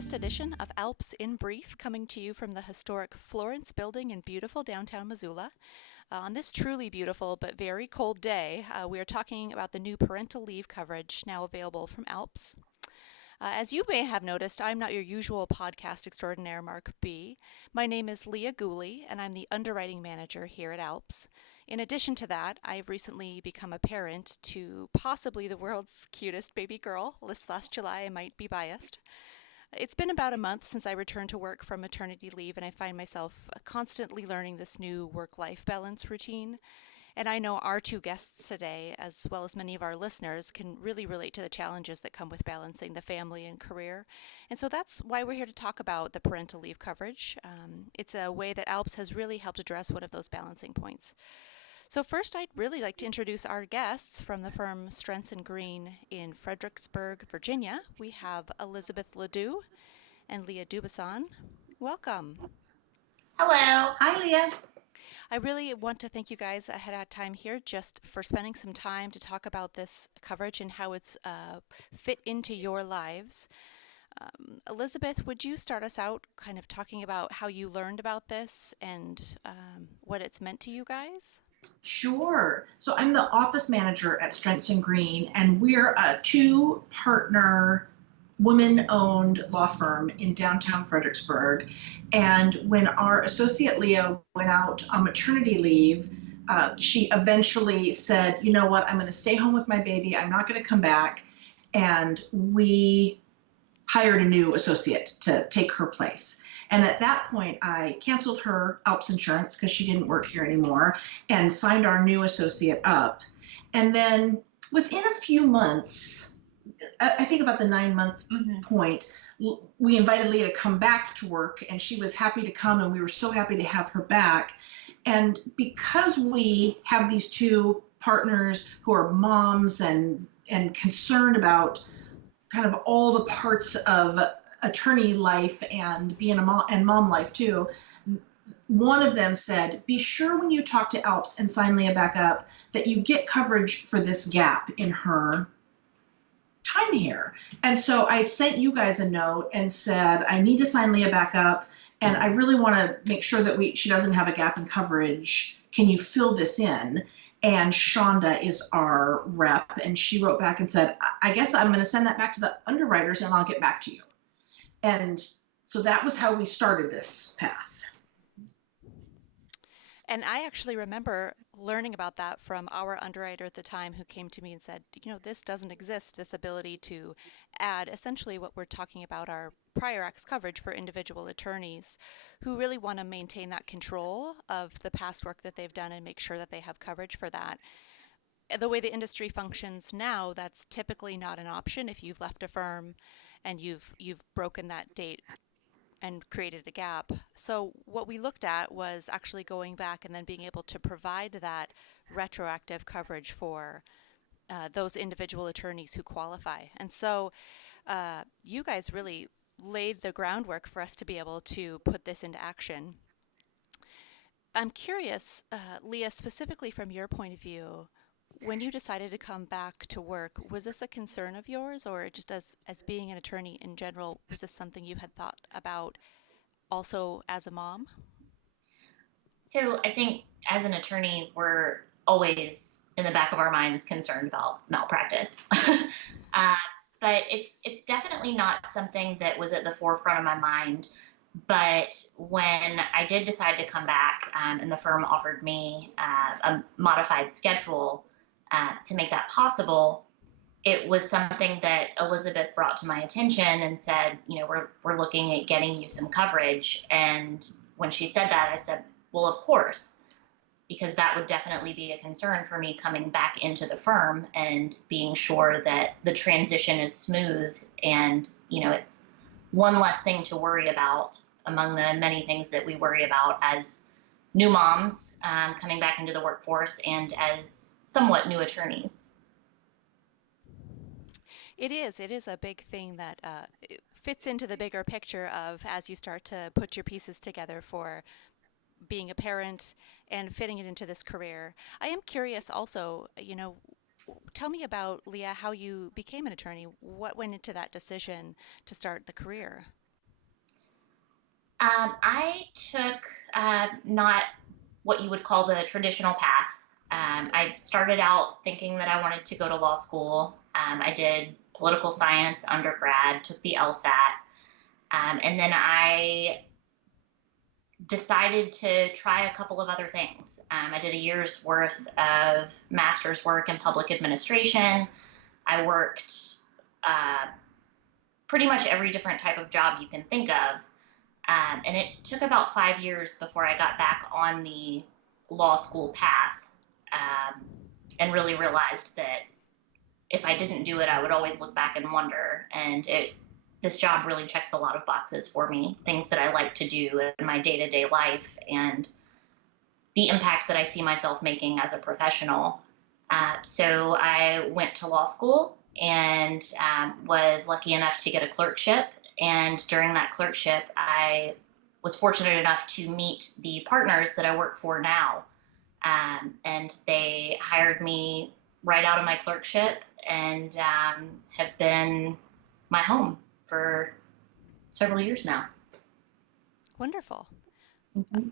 latest edition of ALPS in Brief, coming to you from the historic Florence Building in beautiful downtown Missoula. On this truly beautiful but very cold day, we are talking about the new parental leave coverage now available from ALPS. As you may have noticed, I'm not your usual podcast extraordinaire, Mark B. My name is Leah Gooley, and I'm the underwriting manager here at ALPS. In addition to that, I've recently become a parent to possibly the world's cutest baby girl. This last July, I might be biased. It's been about a month since I returned to work from maternity leave, and I find myself constantly learning this new work-life balance routine. And I know our two guests today, as well as many of our listeners, can really relate to the challenges that come with balancing the family and career. And so that's why we're here to talk about the parental leave coverage. It's a way that ALPS has really helped address one of those balancing points. So first, I'd really like to introduce our guests from the firm Strentz Greene in Fredericksburg, Virginia. We have Elizabeth LeDoux and Leah Dubuisson. Welcome. Hello. Hi, Leah. I really want to thank you guys ahead of time here just for spending some time to talk about this coverage and how it's fit into your lives. Elizabeth, would you start us out kind of talking about how you learned about this and what it's meant to you guys? Sure. So I'm the office manager at Strentz Greene, and we're a two-partner, women-owned law firm in downtown Fredericksburg. And when our associate Leah went out on maternity leave, she eventually said, you know what, I'm going to stay home with my baby. I'm not going to come back. And we hired a new associate to take her place. And at that point, I canceled her ALPS insurance because she didn't work here anymore and signed our new associate up. And then within a few months, I think about the 9-month point, we invited Leah to come back to work, and she was happy to come, and we were so happy to have her back. And because we have these two partners who are moms and concerned about kind of all the parts of attorney life and being a mom and mom life too, one of them said, be sure when you talk to ALPS and sign Leah back up that you get coverage for this gap in her time here. And so I sent you guys a note and said, I need to sign Leah back up, and I really want to make sure that she doesn't have a gap in coverage. Can you fill this in? And Shonda is our rep, and she wrote back and said, I guess I'm going to send that back to the underwriters and I'll get back to you. And so that was how we started this path. And I actually remember learning about that from our underwriter at the time, who came to me and said, you know, this doesn't exist, this ability to add essentially what we're talking about, our prior acts coverage for individual attorneys who really want to maintain that control of the past work that they've done and make sure that they have coverage for that. The way the industry functions now, that's typically not an option if you've left a firm and you've broken that date and created a gap. So what we looked at was actually going back and then being able to provide that retroactive coverage for those individual attorneys who qualify. And so you guys really laid the groundwork for us to be able to put this into action. I'm curious, Leah, specifically from your point of view, when you decided to come back to work, was this a concern of yours, or just as being an attorney in general, was this something you had thought about also as a mom? So I think as an attorney, we're always in the back of our minds concerned about malpractice. But it's definitely not something that was at the forefront of my mind. But when I did decide to come back, and the firm offered me a modified schedule to make that possible, it was something that Elizabeth brought to my attention and said, you know, we're looking at getting you some coverage. And when she said that, I said, well, of course, because that would definitely be a concern for me coming back into the firm and being sure that the transition is smooth and, you know, it's one less thing to worry about among the many things that we worry about as new moms coming back into the workforce and as somewhat new attorneys. It is a big thing that it fits into the bigger picture of as you start to put your pieces together for being a parent and fitting it into this career. I am curious also, you know, tell me about, Leah, how you became an attorney. What went into that decision to start the career? I took not what you would call the traditional path. I started out thinking that I wanted to go to law school. I did political science undergrad, took the LSAT, and then I decided to try a couple of other things. I did a year's worth of master's work in public administration. I worked uh, pretty much every different type of job you can think of. And it took about 5 years before I got back on the law school path, um, and really realized that if I didn't do it, I would always look back and wonder. And this job really checks a lot of boxes for me, things that I like to do in my day to day life and the impact that I see myself making as a professional. So I went to law school and was lucky enough to get a clerkship. And during that clerkship, I was fortunate enough to meet the partners that I work for now. And they hired me right out of my clerkship and have been my home for several years now. Wonderful. Mm-hmm.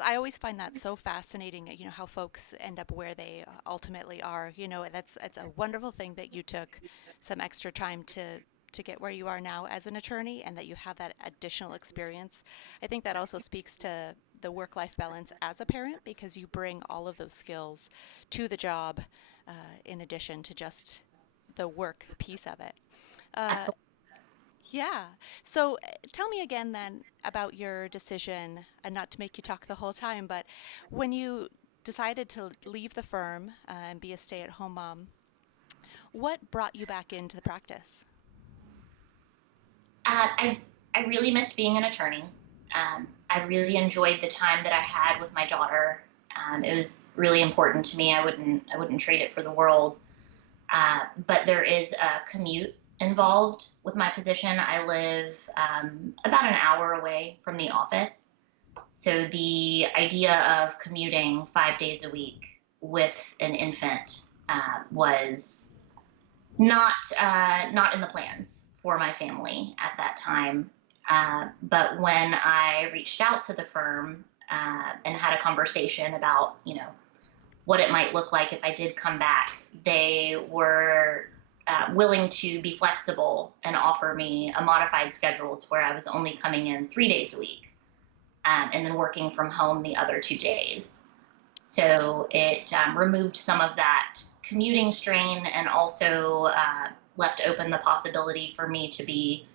I always find that so fascinating, how folks end up where they ultimately are. It's a wonderful thing that you took some extra time to get where you are now as an attorney and that you have that additional experience. I think that also speaks to the work-life balance as a parent because you bring all of those skills to the job in addition to just the work piece of it. Uh, Absolutely. yeah. So tell me again then about your decision, and not to make you talk the whole time, but when you decided to leave the firm and be a stay-at-home mom, what brought you back into the practice? I really missed being an attorney. I really enjoyed the time that I had with my daughter. It was really important to me. I wouldn't trade it for the world. But there is a commute involved with my position. I live about an hour away from the office. So the idea of commuting 5 days a week with an infant was not in the plans for my family at that time. But when I reached out to the firm and had a conversation about, what it might look like if I did come back, they were willing to be flexible and offer me a modified schedule to where I was only coming in 3 days a week and then working from home the other 2 days. So it removed some of that commuting strain and also left open the possibility for me to be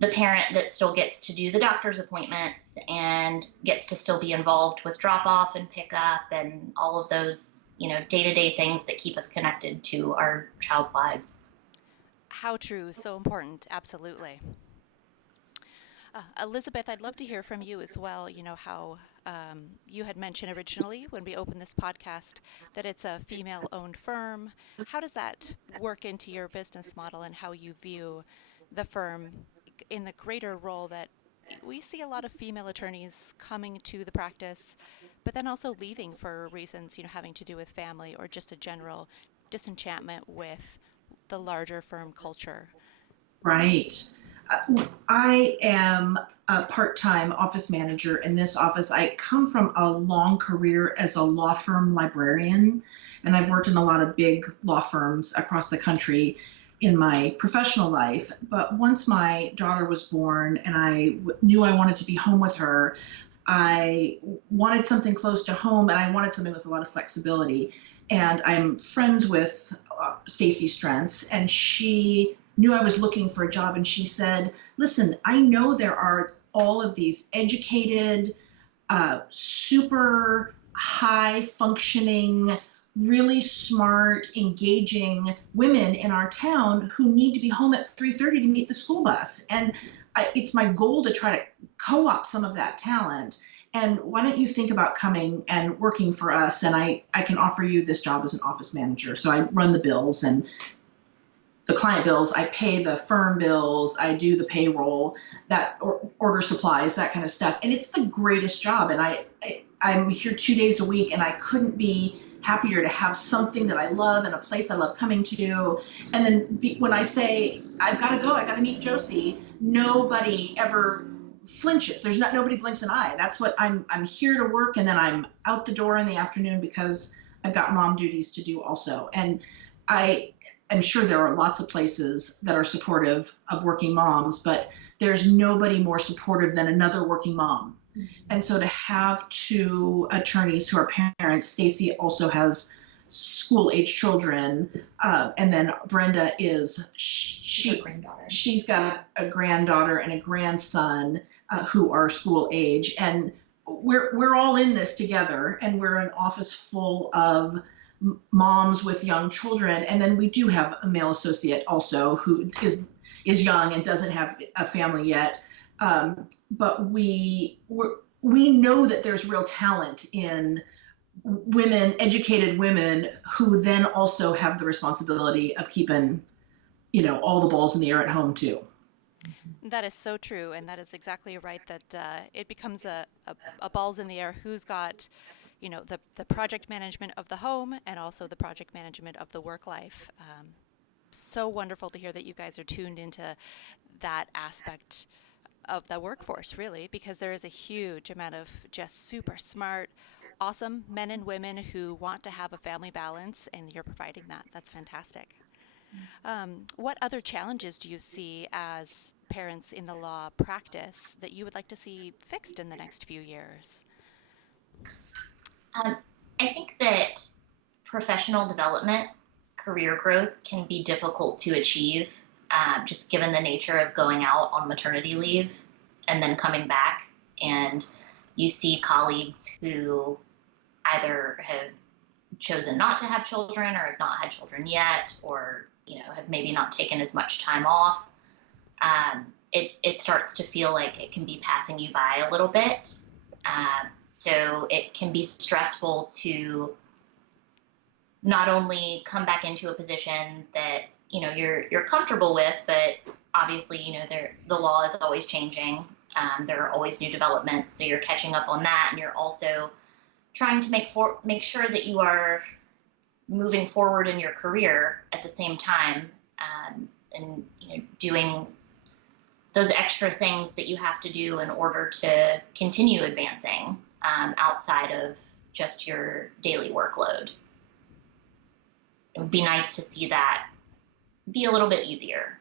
the parent that still gets to do the doctor's appointments and gets to still be involved with drop off and pick up and all of those, day-to-day things that keep us connected to our child's lives. How true, so important, absolutely. Elizabeth, I'd love to hear from you as well. How you had mentioned originally when we opened this podcast that it's a female owned firm. How does that work into your business model and how you view the firm in the greater role that we see a lot of female attorneys coming to the practice, but then also leaving for reasons, having to do with family or just a general disenchantment with the larger firm culture? Right. I am a part-time office manager in this office. I come from a long career as a law firm librarian, and I've worked in a lot of big law firms across the country in my professional life. But once my daughter was born and I knew I wanted to be home with her, I wanted something close to home and I wanted something with a lot of flexibility. And I'm friends with Stacy Strentz, and she knew I was looking for a job, and she said, listen, I know there are all of these educated, super high functioning, really smart, engaging women in our town who need to be home at 3:30 to meet the school bus. And it's my goal to try to co-opt some of that talent. And why don't you think about coming and working for us? And I can offer you this job as an office manager. So I run the bills and the client bills, I pay the firm bills, I do the payroll, order supplies, that kind of stuff. And it's the greatest job. And I'm here 2 days a week, and I couldn't be happier to have something that I love and a place I love coming to. And then when I say, I've got to go, I got to meet Josie, nobody ever flinches. Nobody blinks an eye. That's what I'm here to work, and then I'm out the door in the afternoon because I've got mom duties to do also. And I'm sure there are lots of places that are supportive of working moms, but there's nobody more supportive than another working mom. Mm-hmm. And so to have two attorneys who are parents, Stacy also has school-age children, and then Brenda she's got a granddaughter and a grandson who are school age, and we're all in this together, and we're an office full of moms with young children, and then we do have a male associate also who is young and doesn't have a family yet, but we know that there's real talent in women, educated women, who then also have the responsibility of keeping, all the balls in the air at home too. That is so true, and that is exactly right, that it becomes a balls in the air who's got, the project management of the home and also the project management of the work life. So wonderful to hear that you guys are tuned into that aspect of the workforce, really, because there is a huge amount of just super smart, awesome men and women who want to have a family balance, and you're providing that. That's fantastic. What other challenges do you see as parents in the law practice that you would like to see fixed in the next few years? I think that professional development, career growth can be difficult to achieve, just given the nature of going out on maternity leave and then coming back. And you see colleagues who either have chosen not to have children or have not had children yet, or have maybe not taken as much time off. It starts to feel like it can be passing you by a little bit. So it can be stressful to not only come back into a position that you're comfortable with, but obviously the law is always changing. There are always new developments, so you're catching up on that, and you're also trying to make sure that you are moving forward in your career at the same time, and doing those extra things that you have to do in order to continue advancing outside of just your daily workload. It would be nice to see that be a little bit easier.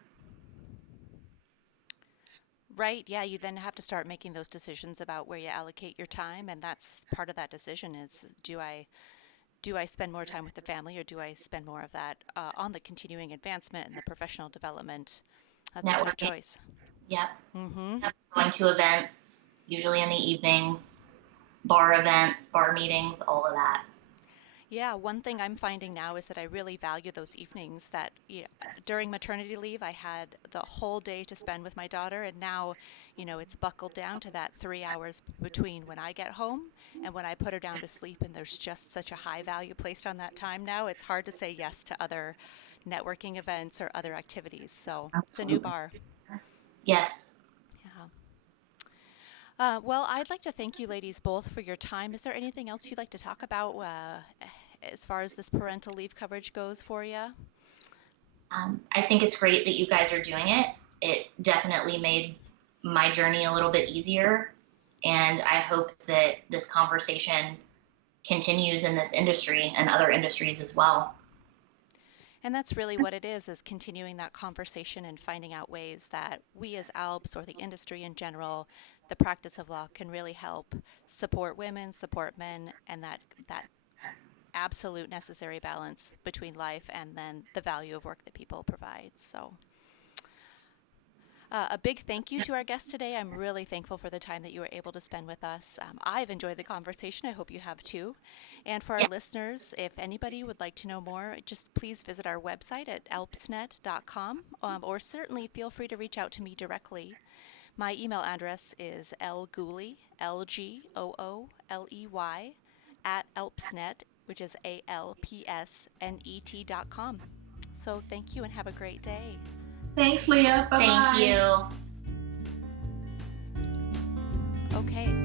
Right, yeah, you then have to start making those decisions about where you allocate your time, and that's part of that decision is, do I spend more time with the family, or do I spend more of that on the continuing advancement and the professional development? That's a tough choice. Yep. Mm-hmm. Yep. Going to events, usually in the evenings, bar events, bar meetings, all of that. Yeah, one thing I'm finding now is that I really value those evenings that during maternity leave I had the whole day to spend with my daughter, and now it's buckled down to that 3 hours between when I get home and when I put her down to sleep, and there's just such a high value placed on that time now. It's hard to say yes to other networking events or other activities, so Absolutely. It's a new bar. Yes. Yeah. Well, I'd like to thank you ladies both for your time. Is there anything else you'd like to talk about as far as this parental leave coverage goes for you? I think it's great that you guys are doing it. It definitely made my journey a little bit easier, and I hope that this conversation continues in this industry and other industries as well. And that's really what it is continuing that conversation and finding out ways that we as ALPS, or the industry in general, the practice of law, can really help support women, support men, and that absolute necessary balance between life and then the value of work that people provide. So a big thank you to our guest today. I'm really thankful for the time that you were able to spend with us. I've enjoyed the conversation. I hope you have too. And for our listeners, if anybody would like to know more, just please visit our website at alpsnet.com, or certainly feel free to reach out to me directly. My email address is lgooley, LGOOLEY, at ALPSnet, which is ALPSnet.com. So thank you and have a great day. Thanks, Leah. Bye-bye. Thank you. Okay.